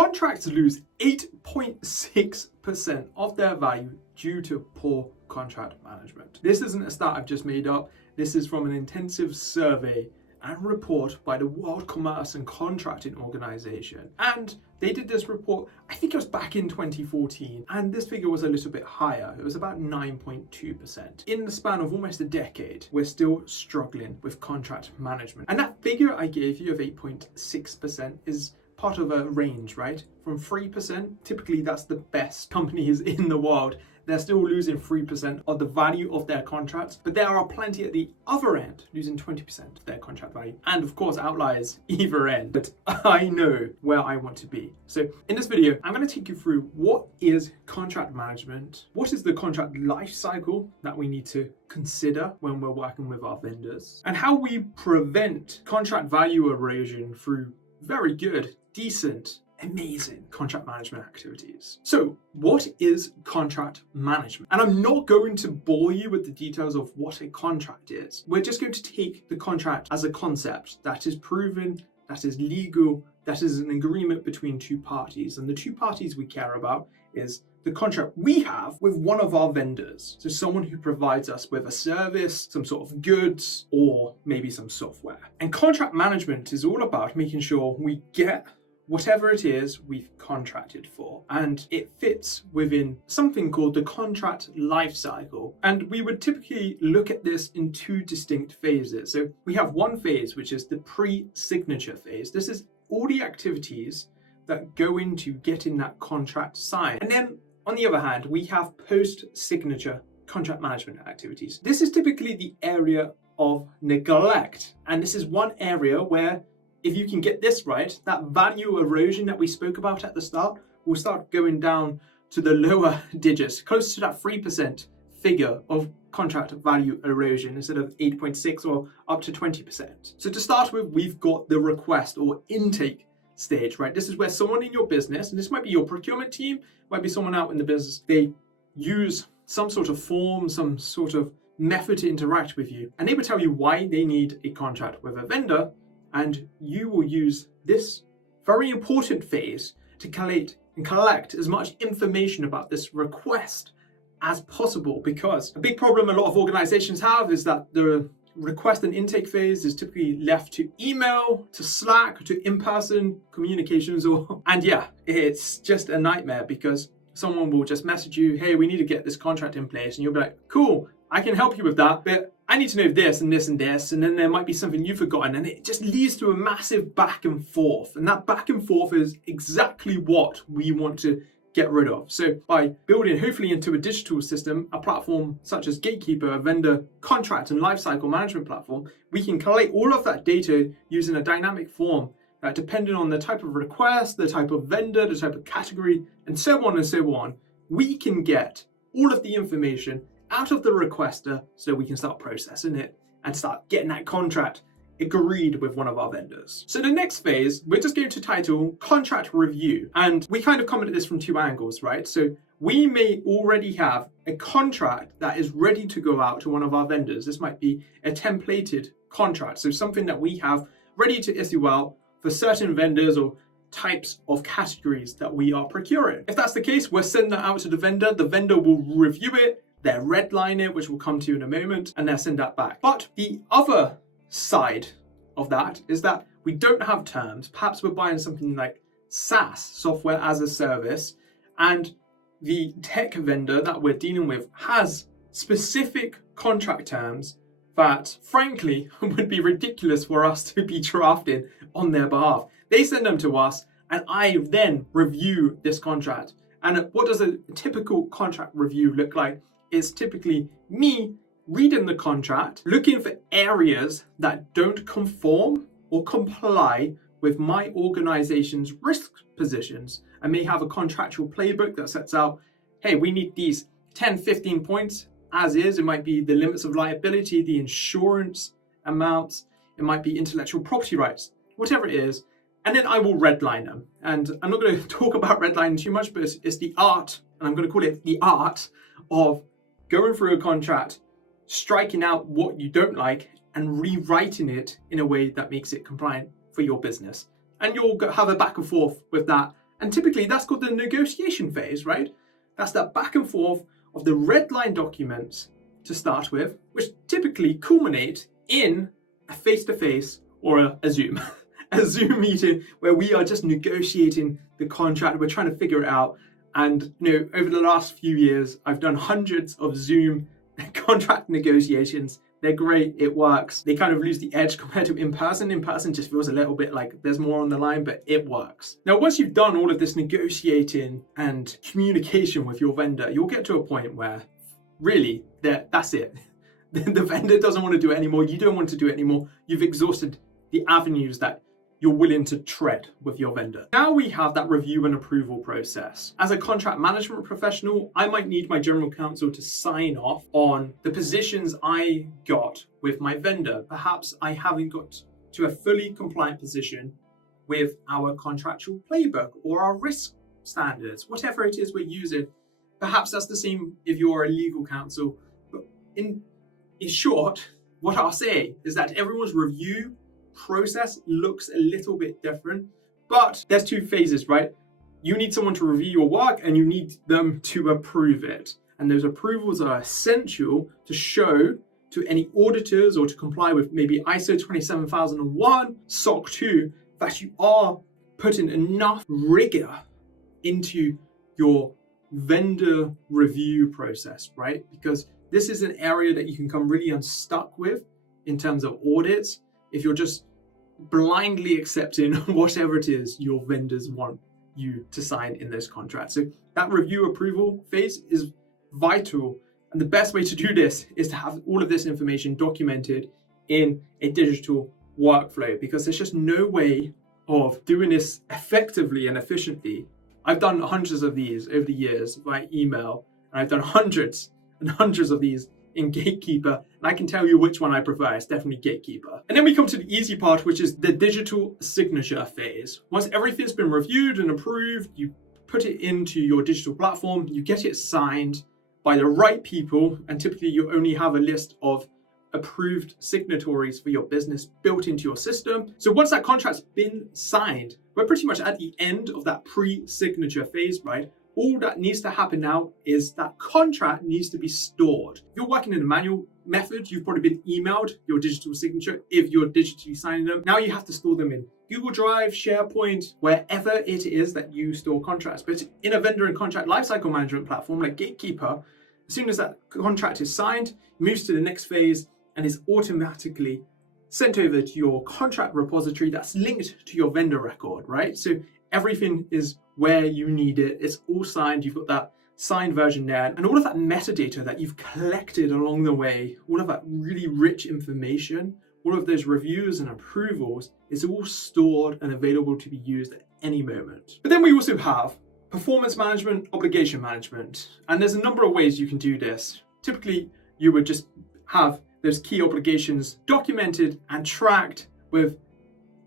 Contracts lose 8.6% of their value due to poor contract management. This isn't a stat I've just made up. This is from an intensive survey and report by the World Commerce and Contracting Organization. And they did this report, I think it was back in 2014, and this figure was a little bit higher. It was about 9.2%. In the span of almost a decade, we're still struggling with contract management. And that figure I gave you of 8.6% is part of a range, right? From 3%, typically that's the best companies in the world. They're still losing 3% of the value of their contracts, but there are plenty at the other end losing 20% of their contract value. And of course, outliers either end, but I know where I want to be. So in this video, I'm going to take you through what is contract management, what is the contract life cycle that we need to consider when we're working with our vendors, and how we prevent contract value erosion through very good, decent, amazing contract management activities. So what is contract management? And I'm not going to bore you with the details of what a contract is. We're just going to take the contract as a concept that is proven, that is legal, that is an agreement between two parties. And the two parties we care about is the contract we have with one of our vendors. So someone who provides us with a service, some sort of goods, or maybe some software. And contract management is all about making sure we get whatever it is we've contracted for, and it fits within something called the contract lifecycle. And we would typically look at this in two distinct phases. So we have one phase, which is the pre-signature phase. This is all the activities that go into getting that contract signed. And then on the other hand, we have post-signature contract management activities. This is typically the area of neglect. And this is one area where if you can get this right, that value erosion that we spoke about at the start will start going down to the lower digits, close to that 3% figure of contract value erosion instead of 8.6 or up to 20%. So to start with, we've got the request or intake stage, right? This is where someone in your business, and this might be your procurement team, might be someone out in the business, they use some sort of form, some sort of method to interact with you, and they will tell you why they need a contract with a vendor. And you will use this very important phase to collect as much information about this request as possible, because a big problem a lot of organizations have is that the request and intake phase is typically left to email, to Slack, to in-person communications, and yeah, it's just a nightmare because someone will just message you, hey, we need to get this contract in place, and you'll be like, cool, I can help you with that, but I need to know this and this and this, and then there might be something you've forgotten, and it just leads to a massive back and forth. And that back and forth is exactly what we want to get rid of. So by building, hopefully into a digital system, a platform such as Gatekeeper, a vendor contract and lifecycle management platform, we can collate all of that data using a dynamic form, depending on the type of request, the type of vendor, the type of category, and so on and so on. We can get all of the information out of the requester so we can start processing it and start getting that contract agreed with one of our vendors. So the next phase, we're just going to title contract review. And we kind of come at this from two angles, right? So we may already have a contract that is ready to go out to one of our vendors. This might be a templated contract. So something that we have ready to issue out for certain vendors or types of categories that we are procuring. If that's the case, we'll send that out to the vendor. The vendor will review it, they'll redline it, which we'll come to in a moment, and they'll send that back. But the other side of that is that we don't have terms. Perhaps we're buying something like SaaS, software as a service, and the tech vendor that we're dealing with has specific contract terms that, frankly, would be ridiculous for us to be drafting on their behalf. They send them to us, and I then review this contract. And what does a typical contract review look like? It's typically me reading the contract, looking for areas that don't conform or comply with my organization's risk positions. I may have a contractual playbook that sets out, hey, we need these 10, 15 points as is. It might be the limits of liability, the insurance amounts, it might be intellectual property rights, whatever it is. And then I will redline them. And I'm not going to talk about redlining too much, but it's the art, and I'm going to call it the art of going through a contract, striking out what you don't like and rewriting it in a way that makes it compliant for your business. And you'll have a back and forth with that And typically that's called the negotiation phase, right? That's that back and forth of the red line documents to start with, which typically culminate in a face-to-face or a Zoom, a Zoom meeting where we are just negotiating the contract. We're trying to figure it out. And over the last few years, I've done hundreds of Zoom contract negotiations. They're great, it works. They kind of lose the edge compared to in person. In person just feels a little bit like there's more on the line, but it works. Now, once you've done all of this negotiating and communication with your vendor, you'll get to a point where really that's it. The vendor doesn't want to do it anymore. You don't want to do it anymore. You've exhausted the avenues that you're willing to tread with your vendor. Now we have that review and approval process. As a contract management professional, I might need my general counsel to sign off on the positions I got with my vendor. Perhaps I haven't got to a fully compliant position with our contractual playbook or our risk standards, whatever it is we're using. Perhaps that's the same if you're a legal counsel. But in short, what I'll say is that everyone's review process looks a little bit different, but there's two phases, right? You need someone to review your work and you need them to approve it. And those approvals are essential to show to any auditors or to comply with maybe ISO 27001, SOC 2, that you are putting enough rigor into your vendor review process, right? Because this is an area that you can come really unstuck with in terms of audits if you're just blindly accepting whatever it is your vendors want you to sign in those contracts. So that review approval phase is vital. And the best way to do this is to have all of this information documented in a digital workflow, because there's just no way of doing this effectively and efficiently. I've done hundreds of these over the years by email, and I've done hundreds and hundreds of these in Gatekeeper, and I can tell you which one I prefer. It's definitely Gatekeeper. And then we come to the easy part, which is the digital signature phase. Once everything's been reviewed and approved, you put it into your digital platform, you get it signed by the right people, and typically you only have a list of approved signatories for your business built into your system. So once that contract's been signed, we're pretty much at the end of that pre-signature phase, right? All that needs to happen now is that contract needs to be stored. If you're working in a manual method, you've probably been emailed your digital signature if you're digitally signing them. Now you have to store them in Google Drive, SharePoint, wherever it is that you store contracts. But in a vendor and contract lifecycle management platform like Gatekeeper, as soon as that contract is signed, it moves to the next phase and is automatically sent over to your contract repository that's linked to your vendor record, right? So everything is where you need it. It's all signed. You've got that signed version there. And all of that metadata that you've collected along the way, all of that really rich information, all of those reviews and approvals, is all stored and available to be used at any moment. But then we also have performance management, obligation management. And there's a number of ways you can do this. Typically, you would just have those key obligations documented and tracked with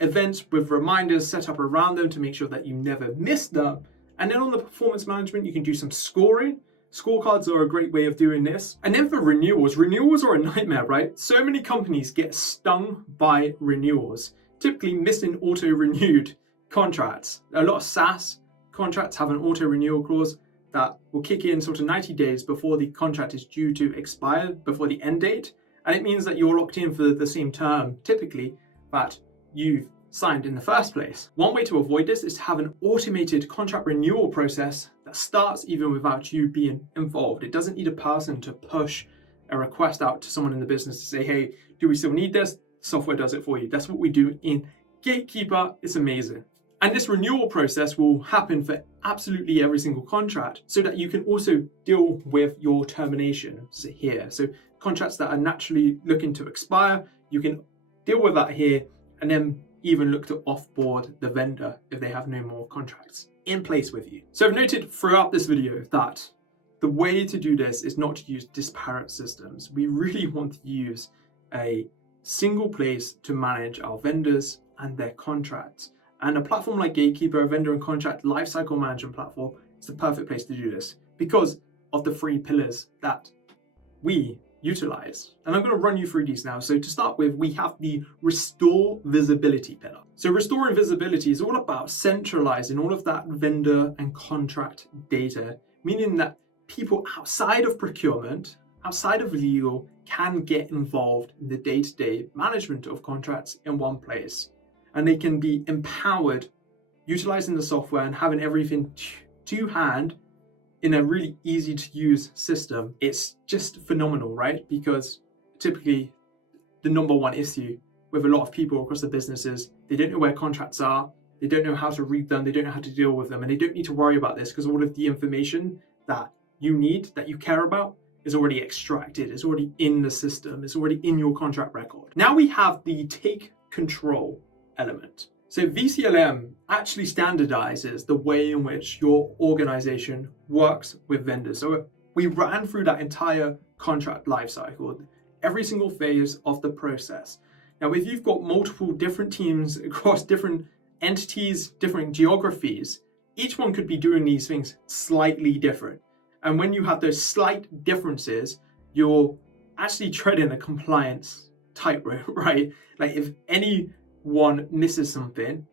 events with reminders set up around them to make sure that you never miss them. And then on the performance management, you can do some scoring. Scorecards are a great way of doing this. And then for renewals are a nightmare, right? So many companies get stung by renewals, typically missing auto-renewed contracts. A lot of SaaS contracts have an auto-renewal clause that will kick in sort of 90 days before the contract is due to expire, before the end date. And it means that you're locked in for the same term, typically, that you've signed in the first place. One way to avoid this is to have an automated contract renewal process that starts even without you being involved. It doesn't need a person to push a request out to someone in the business to say, hey, do we still need this? Software does it for you. That's what we do in Gatekeeper. It's amazing. And this renewal process will happen for absolutely every single contract so that you can also deal with your terminations here. So contracts that are naturally looking to expire, you can deal with that here, and then even look to offboard the vendor if they have no more contracts in place with you. So I've noted throughout this video that the way to do this is not to use disparate systems. We really want to use a single place to manage our vendors and their contracts. And a platform like Gatekeeper, a vendor and contract lifecycle management platform, is the perfect place to do this because of the three pillars that we utilize. And I'm going to run you through these now. So to start with, we have the restore visibility pillar. So restoring visibility is all about centralizing all of that vendor and contract data, meaning that people outside of procurement, outside of legal, can get involved in the day-to-day management of contracts in one place. And they can be empowered utilizing the software and having everything to hand in a really easy to use system. It's just phenomenal, right? Because typically the number one issue with a lot of people across the businesses, they don't know where contracts are, they don't know how to read them, they don't know how to deal with them, and they don't need to worry about this because all of the information that you need, that you care about, is already extracted, is already in the system, is already in your contract record. Now we have the take control element. So VCLM actually standardizes the way in which your organization works with vendors. So we ran through that entire contract lifecycle, every single phase of the process. Now, if you've got multiple different teams across different entities, different geographies, each one could be doing these things slightly different. And when you have those slight differences, you're actually treading a compliance tightrope, right? Like if anyone misses something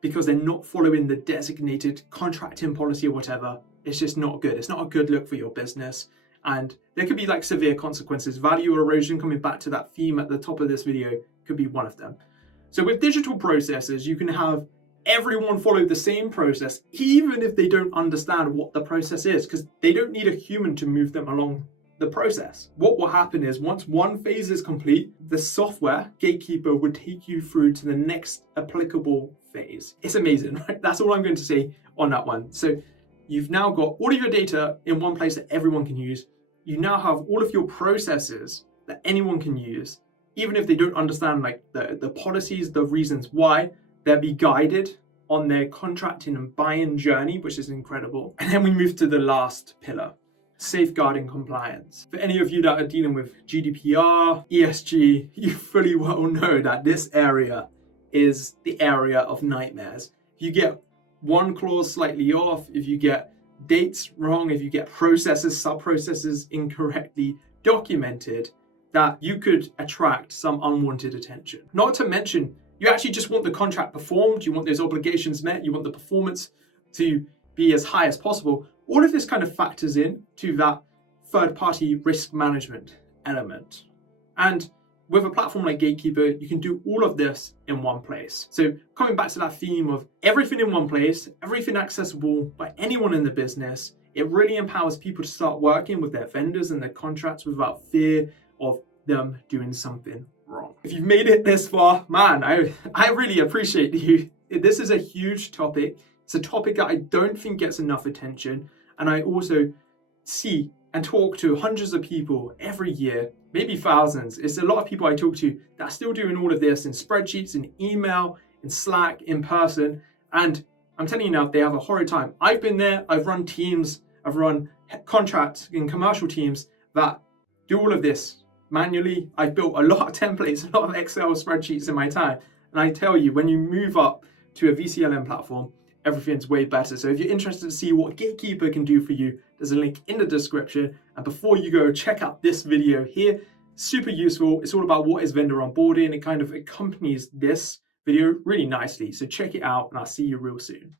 because they're not following the designated contracting policy or whatever, it's just not good. It's not a good look for your business. And there could be like severe consequences. Value erosion, coming back to that theme at the top of this video, could be one of them. So with digital processes, you can have everyone follow the same process, even if they don't understand what the process is, because they don't need a human to move them along the process. What will happen is once one phase is complete, the software gatekeeper would take you through to the next applicable phase. It's amazing, right? That's all I'm going to say on that one. So you've now got all of your data in one place that everyone can use. You now have all of your processes that anyone can use, even if they don't understand like the policies, the reasons why. They'll be guided on their contracting and buying journey, which is incredible. And then we move to the last pillar, safeguarding compliance. For any of you that are dealing with GDPR, ESG, you fully well know that this area is the area of nightmares. If you get one clause slightly off, if you get dates wrong, if you get processes, sub-processes incorrectly documented, that you could attract some unwanted attention. Not to mention, you actually just want the contract performed, you want those obligations met, you want the performance to be as high as possible. All of this kind of factors in to that third-party risk management element. And with a platform like Gatekeeper, you can do all of this in one place. So coming back to that theme of everything in one place, everything accessible by anyone in the business, it really empowers people to start working with their vendors and their contracts without fear of them doing something wrong. If you've made it this far, man, I really appreciate you. This is a huge topic. It's a topic that I don't think gets enough attention. And I also see and talk to hundreds of people every year, maybe thousands. It's a lot of people I talk to that are still doing all of this in spreadsheets, in email, in Slack, in person. And I'm telling you now, they have a horrid time. I've been there. I've run teams. I've run contract and commercial teams that do all of this manually. I've built a lot of templates, a lot of Excel spreadsheets in my time. And I tell you, when you move up to a VCLM platform, everything's way better. So if you're interested to see what Gatekeeper can do for you, there's a link in the description. And before you go, check out this video here. Super useful. It's all about what is vendor onboarding. It kind of accompanies this video really nicely. So check it out and I'll see you real soon.